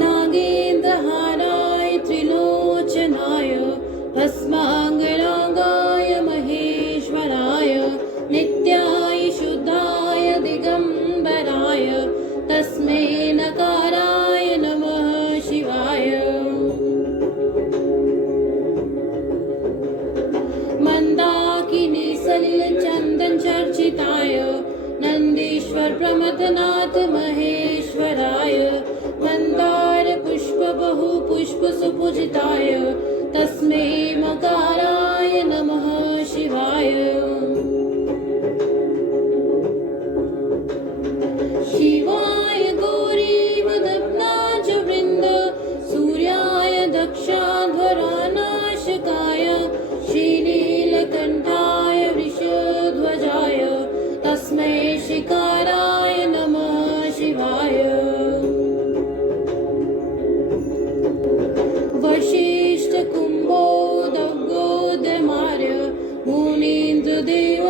नागेन्द्रहाराय त्रिलोचनाय भस्माङ्गरागाय महेश्वराय नित्याय शुद्धाय दिगम्बराय तस्मै नकाराय नमः शिवाय। मन्दाकिनी सलिलचन्दन चर्चिताय नन्दीश्वर प्रमथनाथ महेश्वराय मन्दार पुष्प बहु पुष्प सुपूजिताय तस्मै मकाराय नमः शिवाय। शिवाय गौरीवदनाच वृन्द सूर्याय दक्षाध्वरानाशकाय श्रीनीलकण्ठाय वृषध्वजाय तस्मै शिकाराय नमः शिवाय। वसिष्ठ कुम्भोदगोदमार्य मुनीन्द्रदेव